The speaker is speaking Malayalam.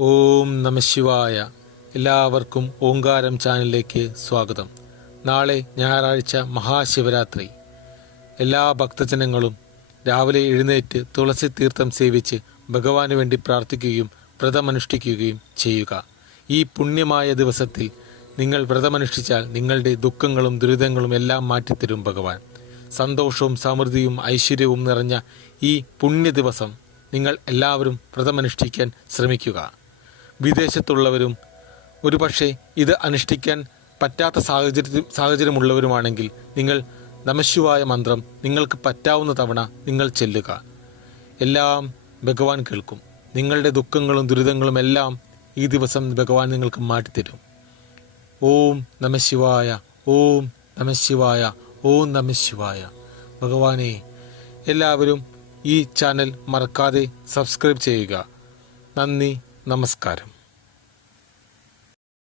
ഓം നമഃശിവായ. എല്ലാവർക്കും ഓങ്കാരം ചാനലിലേക്ക് സ്വാഗതം. നാളെ ഞായറാഴ്ച മഹാശിവരാത്രി. എല്ലാ ഭക്തജനങ്ങളും രാവിലെ എഴുന്നേറ്റ് തുളസി തീർത്ഥം സേവിച്ച് ഭഗവാന് വേണ്ടി പ്രാർത്ഥിക്കുകയും വ്രതമനുഷ്ഠിക്കുകയും ചെയ്യുക. ഈ പുണ്യമായ ദിവസത്തിൽ നിങ്ങൾ വ്രതമനുഷ്ഠിച്ചാൽ നിങ്ങളുടെ ദുഃഖങ്ങളും ദുരിതങ്ങളും എല്ലാം മാറ്റിത്തരും ഭഗവാൻ. സന്തോഷവും സമൃദ്ധിയും ഐശ്വര്യവും നിറഞ്ഞ ഈ പുണ്യ ദിവസം നിങ്ങൾ എല്ലാവരും വ്രതമനുഷ്ഠിക്കാൻ ശ്രമിക്കുക. വിദേശത്തുള്ളവരും ഒരുപക്ഷെ ഇത് അനുഷ്ഠിക്കാൻ പറ്റാത്ത സാഹചര്യമുള്ളവരുമാണെങ്കിൽ നിങ്ങൾ നമഃശിവായ മന്ത്രം നിങ്ങൾക്ക് പറ്റാവുന്ന തവണ നിങ്ങൾ ചെല്ലുക. എല്ലാം ഭഗവാൻ കേൾക്കും. നിങ്ങളുടെ ദുഃഖങ്ങളും ദുരിതങ്ങളും എല്ലാം ഈ ദിവസം ഭഗവാൻ നിങ്ങൾക്ക് മാറ്റിത്തരും. ഓം നമഃശിവായ, ഓം നമഃശിവായ, ഓം നമഃശിവായ. ഭഗവാനെ, എല്ലാവരും ഈ ചാനൽ മറക്കാതെ സബ്സ്ക്രൈബ് ചെയ്യുക. നന്ദി, നമസ്കാരം.